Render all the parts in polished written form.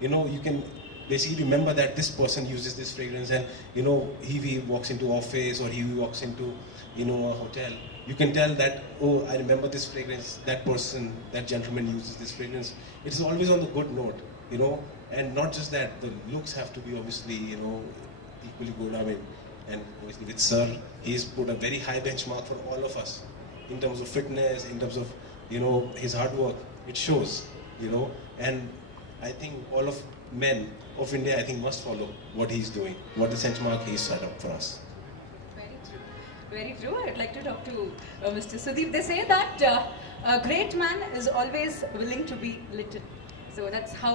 you can basically remember that this person uses this fragrance, and he walks into office or he walks into a hotel. You can tell that, oh, I remember this fragrance, that person, that gentleman uses this fragrance. It's always on the good note, and not just that, the looks have to be obviously, equally good. I mean, and obviously with Sir, he's put a very high benchmark for all of us in terms of fitness, in terms of, his hard work. It shows, and I think all of men of India, I think, must follow what he's doing, what the benchmark he's set up for us. Very true. I'd like to talk to Mr. Sudeep. They say that a great man is always willing to be little. So that's how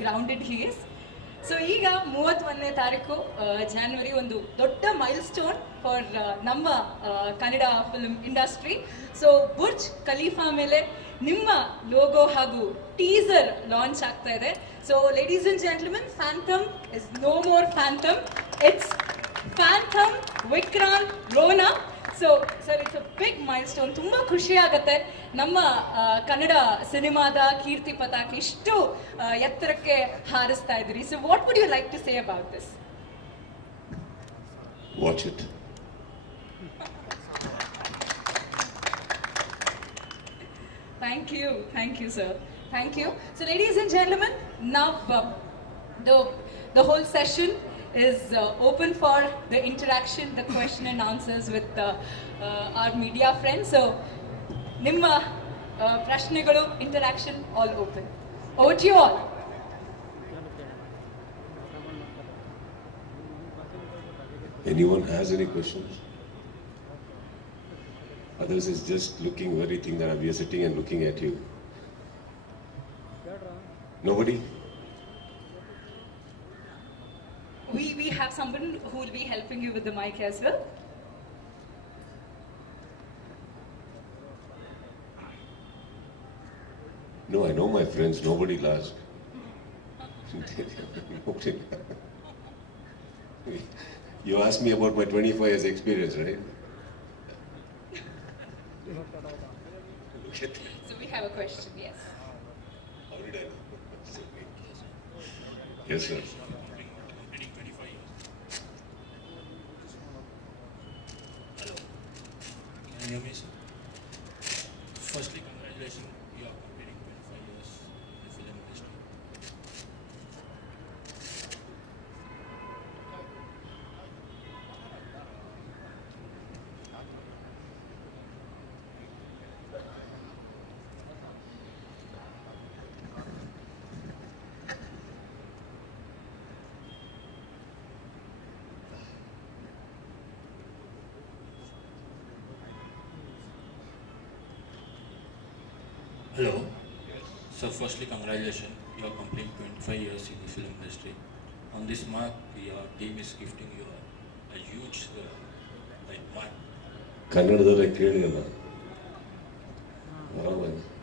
grounded he is. So ಈಗ 31ನೇ ತಾರೀಕು January ಒಂದು ದೊಡ್ಡ mile stone for ನಮ್ಮ Kannada film industry. So Burj Khalifa ಮೇಲೆ ನಿಮ್ಮ logo ಹಾಗೂ teaser launch ಆಗ್ತಾ ಇದೆ. So ladies and gentlemen, Phantom is no more Phantom, it's Phantom Vikrant Rona. So sir, it's a big milestone. ತುಂಬ ಖುಷಿ ಆಗುತ್ತೆ ನಮ್ಮ ಕನ್ನಡ ಸಿನಿಮಾದ ಕೀರ್ತಿ ಪತಾಕ ಇಷ್ಟು ಎತ್ತರಕ್ಕೆ ಹಾರಿಸ್ತಾ ಇದ್ದೀರಿ. So what would you like to say about this? Watch it. Thank you, sir. Thank you. So, ladies and gentlemen, now the whole session is open for the interaction, the question and answers with our media friends. So, nimma prashnegalu, interaction, all open. Over to you all. Anyone has any questions? Others is just looking, very thing that we are sitting and looking at you. Nobody? We have someone who will be helping you with the mic as well. No, I know my friends. Nobody will ask. You asked me about my 25 years experience, right? So we have a question, yes. How did I know? Yes, sir. Hello. Can you hear me, sir? Firstly, congratulations. You are completing 25 years in the film industry. Hello. So firstly, congratulations. You are completing 25 years in the film industry. On this mark, your team is gifting you a huge mark. ಕನ್ನಡದಲ್ಲೇ ಕೇಳಿಲ್ಲ.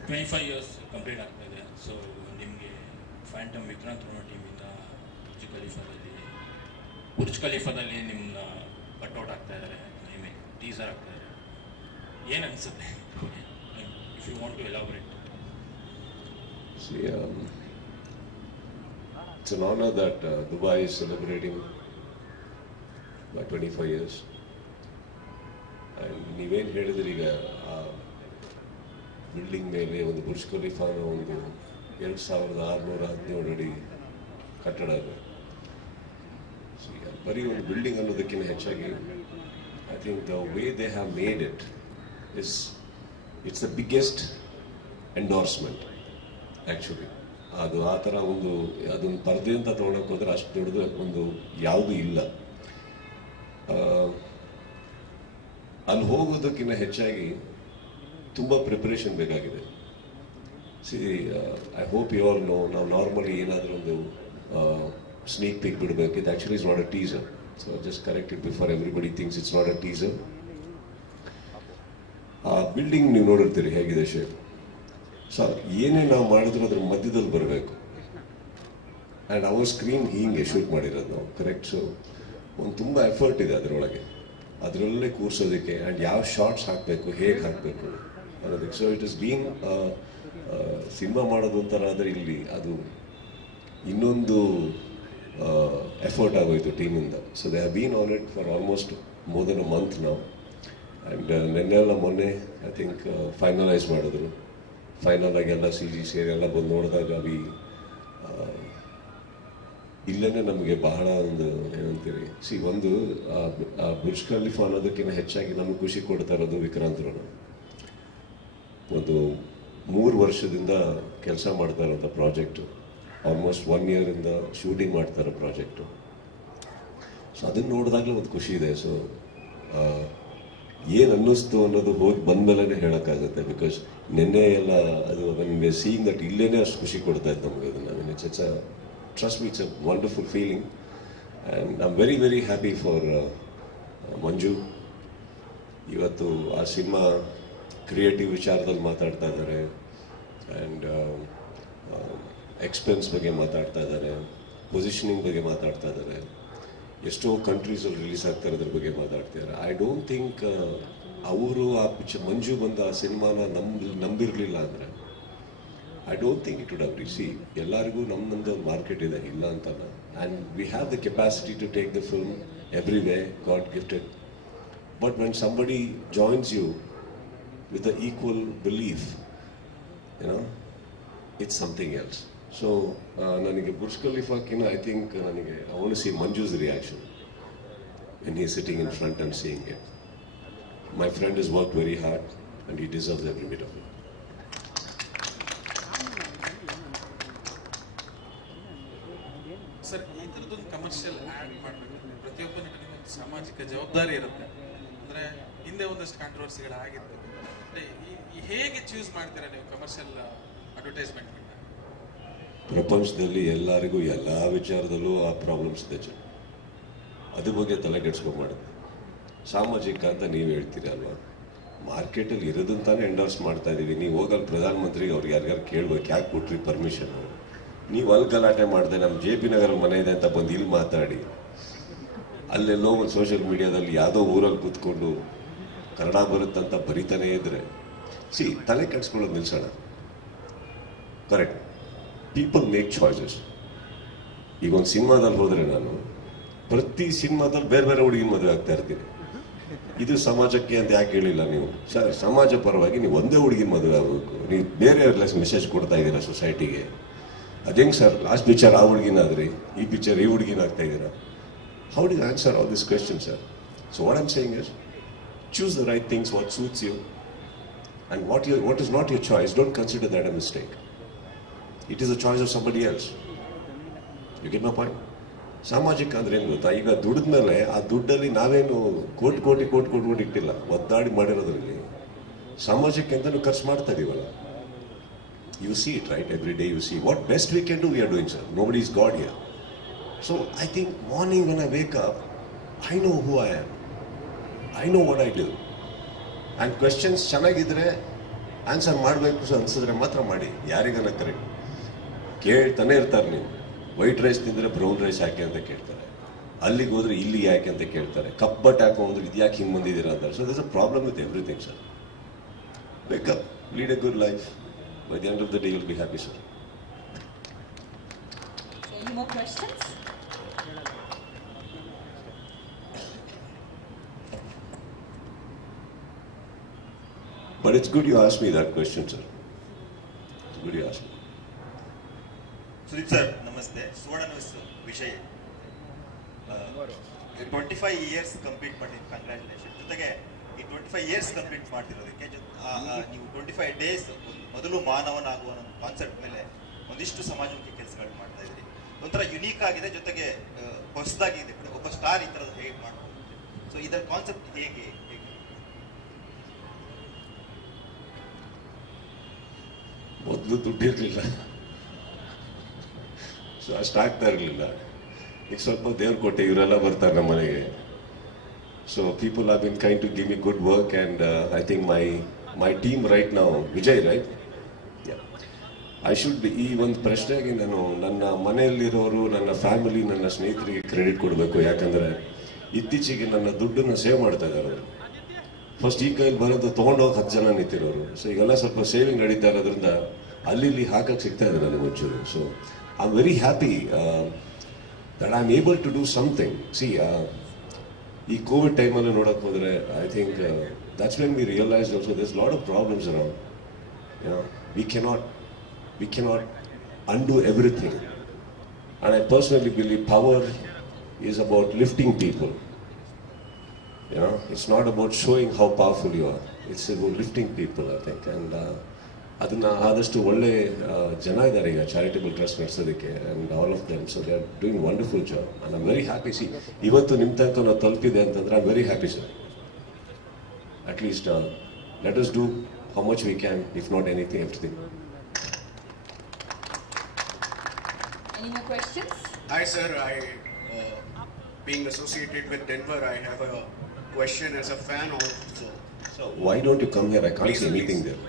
25 years complete ಆಗ್ತಾ ಇದೆ. So ನಿಮಗೆ Phantom Vikrant Rona ಟೀಮಿಂದ Burj ಖಲೀಫಾದಲ್ಲಿ ನಿಮ್ಮನ್ನ cutout ಆಗ್ತಾ ಇದ್ದಾರೆ, ಟೀಸರ್ ಆಗ್ತಾ ಇದ್ದಾರೆ. ಏನು ಅನಿಸುತ್ತೆ? If you want to elaborate. See, it's an honor that Dubai is celebrating by 25 years. And ನೀವೇನು ಹೇಳಿದ್ರಿ ಈಗ ಬಿಲ್ಡಿಂಗ್ ಮೇಲೆ ಒಂದು ಬುರ್ಜ್ ಖಲೀಫಾನ ಒಂದು 2617 ಅಡಿ ಕಟ್ಟಡ ಇದೆ. ಬರೀ ಒಂದು ಬಿಲ್ಡಿಂಗ್ ಅನ್ನೋದಕ್ಕಿಂತ ಹೆಚ್ಚಾಗಿ I think the way they have made it's the biggest endorsement actually. ಅದು ಆ ಥರ ಅದೊಂದು ಪರದೆ ಅಂತ ತೊಗೊಳಕ್ಕೆ ಹೋದ್ರೆ ಅಷ್ಟು ದೊಡ್ಡದು ಒಂದು ಯಾವುದೂ ಇಲ್ಲ. ಅಲ್ಲಿ ಹೋಗೋದಕ್ಕಿಂತ ಹೆಚ್ಚಾಗಿ ತುಂಬ ಪ್ರಿಪರೇಷನ್ ಬೇಕಾಗಿದೆ. I hope you all know, ನಾವು ನಾರ್ಮಲಿ ಏನಾದರೂ ಒಂದು ಸ್ನೇಕ್ ಪಿಕ್ ಬಿಡಬೇಕು. ಇದು actually is not a teaser. So just correct it before everybody thinks it's not a teaser. ಆ ಬಿಲ್ಡಿಂಗ್ ನೀವು ನೋಡಿರ್ತೀರಿ ಹೇಗಿದೆ ಶೇಪ್. ಸೊ ಏನೇ ನಾವು ಮಾಡಿದ್ರು ಅದ್ರ ಮಧ್ಯದಲ್ಲಿ ಬರಬೇಕು. ಆ್ಯಂಡ್ ಅವರ್ ಸ್ಕ್ರೀನ್ ಹೀಗೆ ಶೂಟ್ ಮಾಡಿರೋದು ನಾವು, ಕರೆಕ್ಟ್. ಸೊ ಒಂದು ತುಂಬ ಎಫರ್ಟ್ ಇದೆ ಅದರೊಳಗೆ, ಅದರಲ್ಲೇ ಕೂರಿಸೋದಕ್ಕೆ. ಆ್ಯಂಡ್ ಯಾವ ಶಾರ್ಟ್ಸ್ ಹಾಕಬೇಕು, ಹೇಗೆ ಹಾಕಬೇಕು ಅನ್ನೋದಕ್ಕೆ. So it is been cinema ಮಾಡೋದು ಒಂಥರ ಆದರೆ ಇಲ್ಲಿ ಅದು ಇನ್ನೊಂದು ಎಫರ್ಟ್ ಆಗೋಯ್ತು ಟೀಮಿಂದ. So they have been on it for almost more than a month ನಾವು. ಆ್ಯಂಡ್ ನೆನ್ನೆಲ್ಲ ಮೊನ್ನೆ ಐ ಥಿಂಕ್ ಫೈನಲೈಸ್ ಮಾಡಿದ್ರು. ಫೈನಲ್ ಆಗಿ ಎಲ್ಲ CG ಸೇರಿ ಎಲ್ಲ ಬಂದು ನೋಡಿದಾಗ ಇಲ್ಲೇ ನಮಗೆ ಬಹಳ ಒಂದು ಏನಂತೀರಿ ಒಂದು ಬುರ್ಜ್ ಖಲೀಫಾ ಅನ್ನೋದಕ್ಕಿಂತ ಹೆಚ್ಚಾಗಿ ನಮಗೆ ಖುಷಿ ಕೊಡ್ತಾ ಇರೋದು ವಿಕ್ರಾಂತ್ ರೋಣ. ಒಂದು 3 ವರ್ಷದಿಂದ ಕೆಲಸ ಮಾಡ್ತಾ ಇರೋಂಥ ಪ್ರಾಜೆಕ್ಟು, ಆಲ್ಮೋಸ್ಟ್ 1 ಇಯರಿಂದ ಶೂಟಿಂಗ್ ಮಾಡ್ತಾ ಇರೋ ಪ್ರಾಜೆಕ್ಟು. ಸೊ ಅದನ್ನು ನೋಡಿದಾಗಲೂ ಒಂದು ಖುಷಿ ಇದೆ. ಸೊ ಏನು ಅನ್ನಿಸ್ತು ಅನ್ನೋದು ಹೋಗಿ ಬಂದಮೇಲೆ ಹೇಳೋಕ್ಕಾಗುತ್ತೆ. ಬಿಕಾಸ್ ನಿನ್ನೆ ಎಲ್ಲ ಅದು ನಮಗೆ ಸೀಯಿಂಗ್ ದಟ್ ಇಲ್ಲೇನೇ ಅಷ್ಟು ಖುಷಿ ಕೊಡ್ತಾ ಇತ್ತು ನಮಗೆ ಅದನ್ನು. I mean it's a trust me, it's a wonderful feeling. And I am very very happy for Manju. ಇವತ್ತು ಆ ಸಿನಿಮಾ ಕ್ರಿಯೇಟಿವ್ ವಿಚಾರದಲ್ಲಿ ಮಾತಾಡ್ತಾ ಇದ್ದಾರೆ, ಆ್ಯಂಡ್ ಎಕ್ಸ್ಪೆನ್ಸ್ ಬಗ್ಗೆ ಮಾತಾಡ್ತಾ ಇದ್ದಾರೆ, ಪೊಸಿಷನಿಂಗ್ ಬಗ್ಗೆ ಮಾತಾಡ್ತಾ ಇದ್ದಾರೆ, ಎಷ್ಟೋ ಕಂಟ್ರೀಸಲ್ಲಿ ರಿಲೀಸ್ ಆಗ್ತಾ ಇರೋದ್ರ ಬಗ್ಗೆ ಮಾತಾಡ್ತಿದ್ದಾರೆ. ಐ ಡೋಂಟ್ ಥಿಂಕ್ ಅವರು ಆ ಮಂಜು ಬಂದ ಆ ಸಿನಿಮಾನ ನಂಬಿರಲಿಲ್ಲ ಅಂದರೆ I don't think it would have reach. ಎಲ್ಲರಿಗೂ ನಮ್ಮದು ಒಂದು ಮಾರ್ಕೆಟ್ ಇದೆ, ಇಲ್ಲ ಅಂತಲ್ಲ. And we have the capacity to take the film every way, God gifted. But when somebody joins you with the equal belief, you know, it's something else. So nanige Burj Khalifa kina I think nanige I want to see Manju's reaction when he is sitting in front and seeing it. My friend has worked very hard and he deserves every bit of it. Sir, ಈ ಥರದೊಂದು commercial add ಮಾಡಬೇಕು, ಪ್ರತಿಯೊಬ್ಬ ನಟನಿಗೆ ಒಂದು ಸಾಮಾಜಿಕ ಜವಾಬ್ದಾರಿ ಇರುತ್ತೆ. ಅಂದರೆ ಹಿಂದೆ ಒಂದಷ್ಟು ಕಾಂಟ್ರವರ್ಸಿಗಳಾಗಿರ್ತದೆ. ಹೇಗೆ ಚೂಸ್ ಮಾಡ್ತೀರಾ ನೀವು ಕಮರ್ಷಿಯಲ್ ಅಡ್ವರ್ಟೈಸ್ಮೆಂಟ್? ಪ್ರಪಂಚದಲ್ಲಿ ಎಲ್ಲರಿಗೂ ಎಲ್ಲ ವಿಚಾರದಲ್ಲೂ ಆ ಪ್ರಾಬ್ಲಮ್ಸ್ ಇದೆ. ಅದ್ರ ಬಗ್ಗೆ ತಲೆ ಕೆಡ್ಸ್ಕೊಂಡ್ಮಾಡುತ್ತೆ. ಸಾಮಾಜಿಕ ಅಂತ ನೀವು ಹೇಳ್ತೀರಿ ಅಲ್ವಾ, ಮಾರ್ಕೆಟಲ್ಲಿ ಇರೋದಂತಾನೆ ಎಂಡೋರ್ಸ್ ಮಾಡ್ತಾ ಇದ್ದೀವಿ. ನೀವು ಹೋಗಲ್ಲಿ ಪ್ರಧಾನಮಂತ್ರಿಗೆ ಅವ್ರಿಗೆ ಯಾರ್ಯಾರು ಕೇಳ್ಬೇಕು, ಯಾಕೆ ಕೊಟ್ರಿ ಪರ್ಮಿಷನ್? ನೀವು ಅಲ್ಲಿ ಗಲಾಟೆ ಮಾಡಿದೆ, ನಮ್ಮ JP ನಗರ ಮನೆ ಇದೆ ಅಂತ ಬಂದು ಇಲ್ಲಿ ಮಾತಾಡಿ, ಅಲ್ಲೆಲ್ಲೋ ಒಂದು ಸೋಷಿಯಲ್ ಮೀಡಿಯಾದಲ್ಲಿ ಯಾವುದೋ ಊರಲ್ಲಿ ಕೂತ್ಕೊಂಡು ಕನ್ನಡ ಬರುತ್ತಂತ ಬರಿತಾನೇ ಇದ್ರೆ ತಲೆ ಕೆಡ್ಸ್ಕೊಳ್ಳೋದು ನಿಲ್ಸೋಣ. Correct, people make choices. ಈಗ ಒಂದು ಸಿನಿಮಾದಲ್ಲಿ ಹೋದರೆ ನಾನು ಪ್ರತಿ ಸಿನಿಮಾದಲ್ಲಿ ಬೇರೆ ಬೇರೆ ಹುಡುಗಿನ ಮದುವೆ ಆಗ್ತಾ ಇರ್ತೀನಿ. ಇದು ಸಮಾಜಕ್ಕೆ ಅಂತ ಯಾಕೆ ಹೇಳಿಲ್ಲ ನೀವು? ಸರ್, ಸಮಾಜ ಪರವಾಗಿ ನೀವು ಒಂದೇ ಹುಡುಗಿನ ಮದುವೆ ಆಗಬೇಕು. ನೀವು ಬೇರೆ ಮೆಸೇಜ್ ಕೊಡ್ತಾ ಇದ್ದೀರಾ ಸೊಸೈಟಿಗೆ. ಅದೇಂಗೆ ಸರ್, ಲಾಸ್ಟ್ ಪಿಕ್ಚರ್ ಆ ಹುಡುಗಿನಾದ್ರಿ, ಈ ಪಿಕ್ಚರ್ ಈ ಹುಡುಗಿನ ಆಗ್ತಾ ಇದ್ದೀರಾ? How do you answer all this question, sir? So what I'm saying is choose the right things, what suits you, and what is not your choice, don't consider that a mistake. It is a choice of somebody else. You get my point? ಸಾಮಾಜಿಕ ಅಂದ್ರೆ ಏನು ಗೊತ್ತಾ? ಈಗ ದುಡಿದ್ಮೇಲೆ ಆ ದುಡ್ಡಲ್ಲಿ ನಾವೇನು ಕೋಟಿ ಇಟ್ಟಿಲ್ಲ, ಒದ್ದಾಡಿ ಮಾಡಿರೋದ್ರಲ್ಲಿ ಸಮಾಜಕ್ಕೆ ಅಂತಲೂ ಖರ್ಚು ಮಾಡ್ತಾ ಇದೀವಲ್ಲ. You see it, right? Every day you see what best we can do, we are doing, sir. Nobody is God here. So I think morning when I wake up, I know who I am. I know what I do. And questions ಚೆನ್ನಾಗಿದ್ರೆ answer ಮಾಡಬೇಕು ಅನ್ಸಿದ್ರೆ ಮಾತ್ರ ಮಾಡಿ. ಯಾರಿಗನ correct ಕೇಳ್ತಾನೆ ಇರ್ತಾರೆ. ನೀವು white rice ತಿಂದರೆ ಬ್ರೌನ್ ರೈಸ್ ಯಾಕೆ ಅಂತ ಕೇಳ್ತಾರೆ, ಅಲ್ಲಿಗೆ ಹೋದ್ರೆ ಇಲ್ಲಿ ಯಾಕೆ ಅಂತ ಕೇಳ್ತಾರೆ, ಕಪ್ ಬಟ್ ಹಾಕೊಂಡ್ರೆ ಇದು ಯಾಕೆ ಹಿಂಗೆ ಬಂದಿದ್ದೀರಾ ಅಂತಾರೆ. So this a problem with everything, sir. Wake up, lead A good life. By the end of the day, you'll be happy, sir. Any more questions? But it's good you asked me that question, sir. It's good you asked me. Sudip sir, namaste. Suvarna News Vishay. 25 years complete ಮಾಡಿ, congratulations. ಜೊತೆಗೆ ಈ 25 years complete ಮಾಡ್ತಿರೋದಕ್ಕೆ ನೀವು 25 days ಮೊದಲು ಮಾನವನಾಗುವ ಒಂದು concept ಮೇಲೆ ಒಂದಿಷ್ಟು ಸಮಾಜಮುಖಿ ಕೆಲಸಗಳು ಮಾಡ್ತಾ ಇದ್ರಿ. ಒಂಥರ ಯುನೀಕ್ ಆಗಿದೆ, ಜೊತೆಗೆ ಹೊಸದಾಗಿದೆ. ಒಬ್ಬ ಸ್ಟಾರ್ ಈ ಥರದ್ದು ಹೇಗೆ ಮಾಡ್ಬೋದು? ಸೊ ಇದರ ಕಾನ್ಸೆಪ್ಟ್ ಹೇಗೆ? ಮೊದಲು ದುಡ್ಡಿರಲಿಲ್ಲ, ಸೊ ಅಷ್ಟಾಗ್ತಾ ಇರಲಿಲ್ಲ. ಈಗ ಸ್ವಲ್ಪ ದೇವ್ರು ಕೊಟ್ಟೆ, ಇವರೆಲ್ಲ ಬರ್ತಾರೆ ನಮ್ಮ ಮನೆಗೆ. So people have been kind to give me good work, and I think my team right now, Vijay, right? Yeah. I should ಈ ಒಂದು ಪ್ರಶ್ನೆಗೆ ನಾನು ನನ್ನ ಮನೆಯಲ್ಲಿರೋರು, ನನ್ನ ಫ್ಯಾಮಿಲಿ, ನನ್ನ ಸ್ನೇಹಿತರಿಗೆ ಕ್ರೆಡಿಟ್ ಕೊಡಬೇಕು. ಯಾಕಂದರೆ ಇತ್ತೀಚೆಗೆ ನನ್ನ ದುಡ್ಡನ್ನು ಸೇವ್ ಮಾಡ್ತಾ ಇದ್ದಾರೆ ಅವರು. ಫಸ್ಟ್ ಈ ಕೈಲಿ ಬರೋದು ತೊಗೊಂಡೋಗಿ 10 ಜನ ನಿಂತಿರೋರು. ಸೊ ಈಗೆಲ್ಲ ಸ್ವಲ್ಪ ಸೇವಿಂಗ್ ನಡೀತಾ ಇರೋದ್ರಿಂದ ಅಲ್ಲಿ ಹಾಕಕ್ಕೆ ಸಿಗ್ತಾ ಇದೆ ನನಗೆ ಒಂಚೂರು. So I'm very happy that I'm able to do something. See, ಈ ಕೋವಿಡ್ ಟೈಮಲ್ಲಿ ನೋಡೋಕೆ ಹೋದರೆ I think that's when we realized also there's a lot of problems around. You know, we cannot undo everything. And I personally believe power is about lifting people. You know, it's not about showing how powerful you are. It's about lifting people, I think. And ಅದನ್ನ ಆದಷ್ಟು ಒಳ್ಳೆ ಜನ ಇದ್ದಾರೆ ಈಗ charitable trust ನಡೆಸೋದಕ್ಕೆ and all of them. So they are doing wonderful job and I'm very happy. See, ಇವತ್ತು ನಿಮ್ಮ ತನಕ ನಾವು ತಲುಪಿದೆ ಅಂತಂದ್ರೆ I am very happy sir. At least let us do how much we can, if not anything, everything. Any more questions? Hi sir, being associated with Denver, I have a question as a fan also. So why don't you come here? I can't see anything there.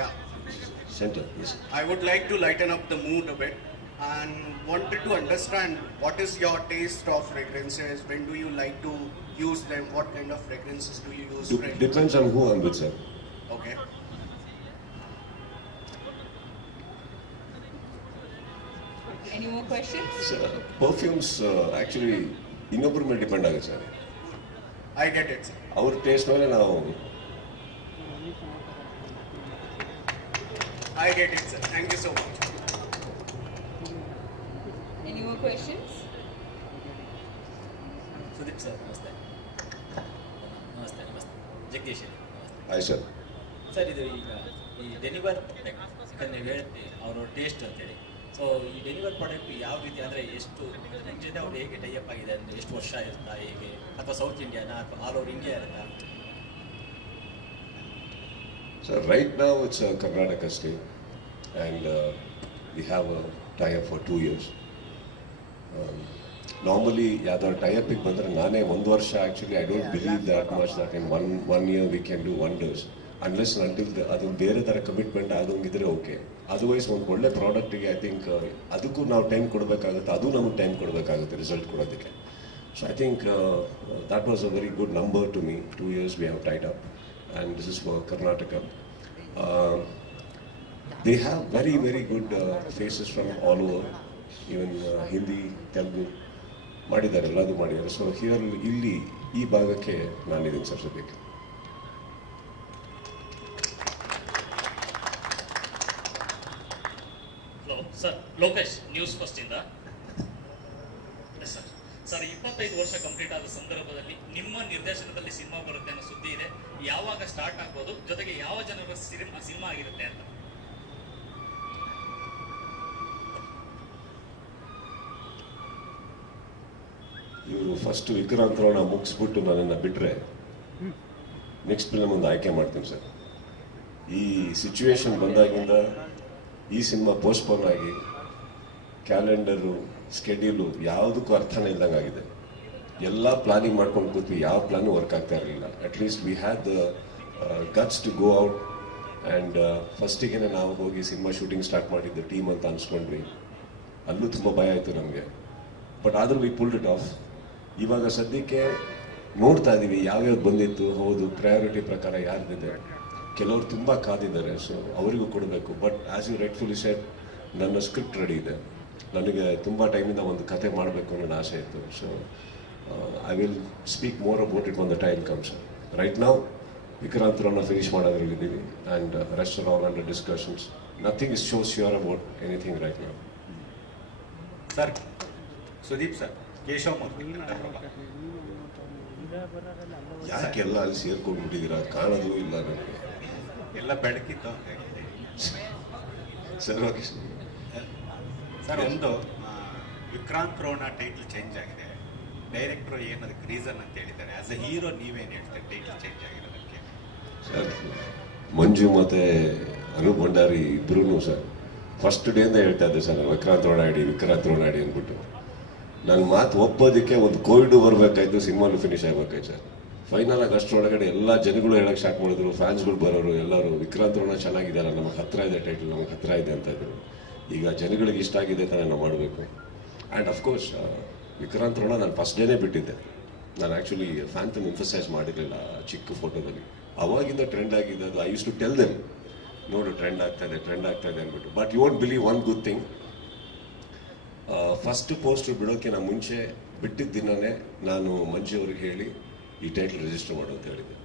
Yeah. Center, yes. I would like to lighten up the mood a bit and wanted to understand what is your taste of fragrances, when do you like to use them, what kind of fragrances do you use? Depends on who I'm with, sir. Okay. Any more questions? Sir, perfumes actually ಇನ್ನೊಬ್ಬರ ಮೇಲೆ depend ಆಗುತ್ತೆ sir. I get it, sir. ಅವ್ರ taste ಮೇಲೆ ನಾವು I get it, sir. Thank you so much. Any more questions? Sudeep sir ನಮಸ್ತೆ. ನಮಸ್ತೆ ನಮಸ್ತೆ ಜಗದೀಶ್ ಆಯ್ತು ಸರ್. ಸರ್ ಇದು ಈಗ ಈ ಡೆಲಿವರ್ ಯಾಕಂದ್ರೆ ನೀವು ಹೇಳ್ತೀವಿ ಅವರು ಟೇಸ್ಟ್ ಅಂತೇಳಿ. ಸೊ ಈ ಡೆಲಿವರ್ ಪ್ರಾಡಕ್ಟ್ ಯಾವ ರೀತಿ ಅಂದರೆ ಎಷ್ಟು ನಿಮ್ಮ ಜೊತೆ ಅವ್ರು ಹೇಗೆ ಟೈಅಪ್ ಆಗಿದೆ ಅಂದರೆ ಎಷ್ಟು ವರ್ಷ ಇರುತ್ತಾ ಹೇಗೆ, ಅಥವಾ ಸೌತ್ ಇಂಡಿಯಾನ ಅಥವಾ ಆಲ್ ಓವರ್ ಇಂಡಿಯಾ ಇರುತ್ತಾ? So right now it's Karnataka state and we have a tie-up for 2 years. Normally ಯಾವ್ದಾದ್ರು tie-up ಬಂದರೆ ನಾನೇ ಒಂದು ವರ್ಷ actually I don't believe that much that in one year we can do wonders unless and until ಅದು ಬೇರೆ ಥರ commitment ಆದಂಗಿದ್ರೆ okay. Otherwise ಒಂದು ಒಳ್ಳೆ ಪ್ರಾಡಕ್ಟಿಗೆ ಐ ಥಿಂಕ್ ಅದಕ್ಕೂ ನಾವು ಟೈಮ್ ಕೊಡಬೇಕಾಗುತ್ತೆ, ಅದು ನಮಗೆ ಟೈಮ್ ಕೊಡಬೇಕಾಗುತ್ತೆ ರಿಸಲ್ಟ್ ಕೊಡೋದಕ್ಕೆ. So I think that was a very good number to me. 2 years we have tied up. And this is for Karnataka. They have very, very good faces from all over, even Hindi, Telugu, ಮಾಡಿದ್ದಾರೆ, ಎಲ್ಲದೂ ಮಾಡಿದ್ದಾರೆ. So here ಇಲ್ಲಿ ಈ ಭಾಗಕ್ಕೆ ನಾನಿದ್ದೀನಿ sir ಸದ್ಯಕ್ಕೆ. Hello sir, Lokesh news first ಇಂದ. Sir sir 25 ವರ್ಷ ಕಂಪ್ಲೀಟ್ ಆದ ಸಂದರ್ಭದಲ್ಲಿ ನಿಮ್ಮ ನಿರ್ದೇಶನದಲ್ಲಿ ಸಿನಿಮಾ ಬರುತ್ತೆ ಅನ್ನೋ ಸುದ್ದಿ ಇದೆ. ಯಾವಾಗ ಸ್ಟಾರ್ಟ್ ಆಗ್ಬೋದು, ಜೊತೆಗೆ ಯಾವ ಜನರ ಸಿನಿಮಾ ಆಗಿರುತ್ತೆ ಅಂತ? ಇವರು ಫಸ್ಟ್ ವಿಕ್ರಾಂತ್ ರೋಣ ಮುಗಿಸ್ಬಿಟ್ಟು ನನ್ನನ್ನು ಬಿಟ್ಟರೆ ನೆಕ್ಸ್ಟ್ ಫಿಲ್ಮ್ ಒಂದು ಆಯ್ಕೆ ಮಾಡ್ತೀನಿ ಸರ್. ಈ ಸಿಚುವೇಶನ್ ಬಂದಾಗಿಂದ ಈ ಸಿನಿಮಾ ಪೋಸ್ಟ್ಪೋನ್ ಆಗಿ ಕ್ಯಾಲೆಂಡರು ಸ್ಕೆಡ್ಯೂಲು ಯಾವುದಕ್ಕೂ ಅರ್ಥನೇ ಇಲ್ದಂಗೆ ಆಗಿದೆ. ಎಲ್ಲ ಪ್ಲಾನಿಂಗ್ ಮಾಡ್ಕೊಂಡು ಕೂತ್ವಿ, ಯಾವ ಪ್ಲಾನು ವರ್ಕ್ ಆಗ್ತಾ ಇರಲಿಲ್ಲ. At least we had the guts to go out and ಫಸ್ಟಿಗೆ ನಾವು ಹೋಗಿ ಸಿನಿಮಾ ಶೂಟಿಂಗ್ ಸ್ಟಾರ್ಟ್ ಮಾಡಿದ್ದು ಟೀಮ್ ಅಂತ ಅನ್ಸ್ಕೊಂಡ್ವಿ. ಅಲ್ಲೂ ತುಂಬ ಭಯ ಆಯಿತು ನಮಗೆ, ಬಟ್ ಆದರೂ ವಿ ಪುಲ್ಡ್ ಇಟ್ ಆಫ್. ಇವಾಗ ಸದ್ಯಕ್ಕೆ ನೋಡ್ತಾ ಇದ್ದೀವಿ ಯಾವ್ಯಾವ್ದು ಬಂದಿತ್ತು. ಹೌದು, ಪ್ರಯಾರಿಟಿ ಪ್ರಕಾರ ಯಾರ್ದಿದೆ, ಕೆಲವರು ತುಂಬ ಕಾದಿದ್ದಾರೆ, ಸೊ ಅವರಿಗೂ ಕೊಡಬೇಕು. But as you rightfully said, ನನ್ನ ಸ್ಕ್ರಿಪ್ಟ್ ರೆಡಿ ಇದೆ. ನನಗೆ ತುಂಬ ಟೈಮಿಂದ ಒಂದು ಕತೆ ಮಾಡಬೇಕು ಅನ್ನೋ ಆಸೆ ಇತ್ತು. So I will speak more about it once the time comes. Right ನಾವು ವಿಕ್ರಾಂತ್ ರೋಣ ಫಿನಿಶ್ ಮಾಡೋದ್ರಲ್ಲಿದ್ದೀವಿ and rest are all under discussions. Nothing is so sure about anything right ನಾವು. ಸರ್ ಸುದೀಪ್ ಸರ್, ಕೇಶವ್ ಮತ್ತು ಯಾಕೆಲ್ಲ ಅಲ್ಲಿ ಸೇರ್ಕೊಂಡ್ಬಿಟ್ಟಿದ್ದೀರಾ? ಕಾಣೋದು ಇಲ್ಲ ನನಗೆ, ಎಲ್ಲ ಬೆಳಕಿತ್ತು ಸರ್. ಓಕೆ ಸರ್, ಒಂದು ವಿಕ್ರಾಂತ್ ರೋಣ ಟೈಟಲ್ ಚೇಂಜ್ ಆಗಿದೆ. ಡೈರೆಕ್ಟ್ರು ಏನದಕ್ಕೆ ರೀಸನ್ ಅಂತ ಹೇಳಿದ್ದಾರೆ. ಆಸ್ ಎ ಹೀರೋ ನೀವೇನು ಹೇಳ್ತೀರಿ ಟೈಟಲ್ ಚೇಂಜ್ ಆಗಿರೋದಕ್ಕೆ? ಸರ್, ಮಂಜು ಮತ್ತು ಅನೂಪ್ ಭಂಡಾರಿ ಇಬ್ಬರೂ ಸರ್ ಫಸ್ಟ್ ಡೇಯಿಂದ ಹೇಳ್ತಾ ಇದ್ದೆ ಸರ್, ವಿಕ್ರಾಂತ್ ರೋಣ ಆಡಿ ಅಂದ್ಬಿಟ್ಟು. ನನ್ನ ಮಾತು ಒಪ್ಪೋದಕ್ಕೆ ಒಂದು ಕೋವಿಡ್ ಬರಬೇಕಾಯ್ತು, ಸಿನಿಮಾಲು ಫಿನಿಶ್ ಆಗಬೇಕಾಯ್ತು ಸರ್. ಫೈನಲ್ ಆಗಿ ಅಷ್ಟರೊಳಗಡೆ ಎಲ್ಲ ಜನಗಳು ಹೇಳಕ್ಕೆ ಸ್ಟಾರ್ಟ್ ಮಾಡಿದ್ರು, ಫ್ಯಾನ್ಸ್ಗಳು ಬರೋರು ಎಲ್ಲರೂ ವಿಕ್ರಾಂತ್ ರೋಣ ಚೆನ್ನಾಗಿದ್ದಾರೆ, ನಮಗೆ ಹತ್ರ ಇದೆ ಟೈಟಲ್, ನಮಗೆ ಹತ್ರ ಇದೆ ಅಂತ ಇದ್ರು. ಈಗ ಜನಗಳಿಗೆ ಇಷ್ಟ ಆಗಿದೆ ತಾನೇ ನಾವು ಮಾಡಬೇಕು. ಆ್ಯಂಡ್ ಅಫ್ಕೋರ್ಸ್ ವಿಕ್ರಾಂತ್ ರೋಣ ನಾನು ಫಸ್ಟ್ ಡೇನೇ ಬಿಟ್ಟಿದ್ದೆ. ನಾನು ಆ್ಯಕ್ಚುಲಿ ಫ್ಯಾನ್ತಮ್ ಎಂಫಸೈಸ್ ಮಾಡಿರಲಿಲ್ಲ ಚಿಕ್ಕ ಫೋಟೋದಲ್ಲಿ. ಅವಾಗಿಂದ ಟ್ರೆಂಡ್ ಆಗಿದೆ ಅದು. I use to tell them, ನೋಡು ಟ್ರೆಂಡ್ ಆಗ್ತಾ ಇದೆ ಅಂದ್ಬಿಟ್ಟು. But you won't believe one good thing, first poster ಬಿಡೋಕ್ಕಿಂತ ಮುಂಚೆ ಬಿಟ್ಟಿದ್ದ ದಿನವೇ ನಾನು ಮಂಜು ಅವ್ರಿಗೆ ಹೇಳಿ ಈ ಟೈಟಲ್ ರಿಜಿಸ್ಟರ್ ಮಾಡು ಅಂತ ಹೇಳಿದ್ದೆ.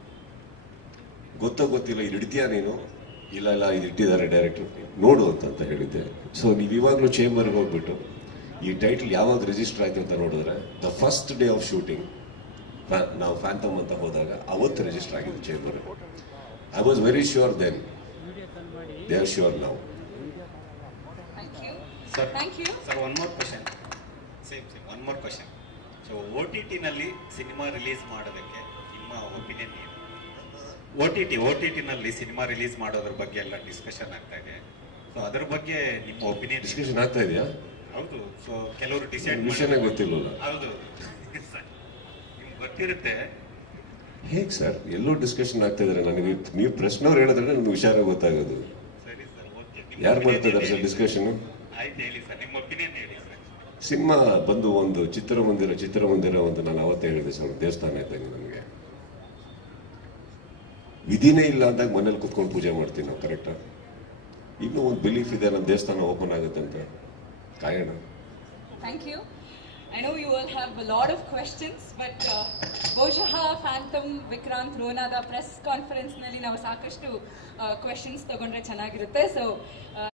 ಗೊತ್ತಿಲ್ಲ, ಇದು ಇಡ್ತೀಯಾ ನೀನು? ಇಲ್ಲ ಇದು ಇಟ್ಟಿದ್ದಾರೆ ಡೈರೆಕ್ಟರ್, ನೋಡು ಅಂತ ಹೇಳಿದ್ದೆ. ಸೊ ನೀವು ಇವಾಗಲೂ ಚೇಂಬರ್ಗೆ ಹೋಗ್ಬಿಟ್ಟು ಈ ಟೈಟಲ್ ಯಾವಾಗ ರಿಜಿಸ್ಟರ್ ಆಯ್ತು ಅಂತ ನೋಡಿದ್ರೆ the first day of shooting ನಾವು ಫ್ಯಾಂಟಮ್ ಅಂತ ಹೋದಾಗ ಅವತ್ತು ರಿಜಿಸ್ಟರ್ ಆಗಿದೆ chamber. I was very sure then, they are sure ನಾವು. Sir one more question, one more question. So OTT-ನಲ್ಲಿ ಸಿನಿಮಾ ರಿಲೀಸ್ ಮಾಡೋದಕ್ಕೆ ನಿಮ್ಮ ಒಪಿನಿಯನ್ ಏನು? OTT-ನಲ್ಲಿ ಸಿನಿಮಾ ರಿಲೀಸ್ ಮಾಡೋದ್ರ ಬಗ್ಗೆ ಎಲ್ಲ ಡಿಸ್ಕಷನ್ ಆಗ್ತಾ ಇದೆ. ಸೊ ಅದ್ರ ಬಗ್ಗೆ ನಿಮ್ಮ ಒಪಿನಿಯನ್? ಡಿಸ್ಕಷನ್ ಆಗ್ತಾ ಇದೆಯಾ? ಹೌದು. ಸೊ ಕೆಲವರು ಡಿಸೈಡ್ ವಿಷಯನೇ ಗೊತ್ತಿಲ್ಲ. ಹೌದು, ನಿಮ್ಗೆ ಗೊತ್ತಿರುತ್ತೆ. ಹೇಗೆ ಸರ್ ಎಲ್ಲೋ ಡಿಸ್ಕಷನ್ ಆಗ್ತಾ ಇದಾರೆ? ನನಗೆ ನೀವು ಪ್ರಶ್ನವ್ರು ಹೇಳಿದ್ರೆ ನನಗೆ ವಿಚಾರ ಗೊತ್ತಾಗೋದು. ಸರಿ ಸರ್, ಓಕೆ. ಯಾರು ಮಾಡ್ತಾ ಇದ್ದಾರೆ ಸರ್ ಡಿಸ್ಕಷನ್? ಆಯ್ತು, ಹೇಳಿ ಸರ್, ನಿಮ್ಮ ಒಪಿನಿಯನ್ ಹೇಳಿ ಸರ್. ಸಿನಿಮಾ ಬಂದು ಒಂದು ಚಿತ್ರಮಂದಿರ ಒಂದು ನಾನು ಅವತ್ತೇ ಹೇಳಿದೆ ಸರ್, ದೇವಸ್ಥಾನ ಇದ್ದಂಗೆ ನಮಗೆ. ವಿಧಿನೇ ಇಲ್ಲ ಅಂದಾಗ ಮನೇಲಿ ಕುತ್ಕೊಂಡು ಪೂಜೆ ಮಾಡ್ತೀವಿ ನಾವು, ಕರೆಕ್ಟಾ? ಇನ್ನೂ ಒಂದು ಬಿಲೀಫ್ ಇದೆ, ನಮ್ಮ ದೇವಸ್ಥಾನ ಓಪನ್ ಆಗುತ್ತೆ ಅಂತ ಕಾಯೋಣ. Thank you. I know you all have a lot of questions, but ಬಹುಶಃ ಫ್ಯಾಂಟಮ್ ವಿಕ್ರಾಂತ್ ರೋನಾದ ಪ್ರೆಸ್ ಕಾನ್ಫರೆನ್ಸ್ ನಲ್ಲಿ ನಾವು ಸಾಕಷ್ಟು ಕ್ವೆಶನ್ಸ್ ತಗೊಂಡ್ರೆ ಚೆನ್ನಾಗಿರುತ್ತೆ. ಸೊ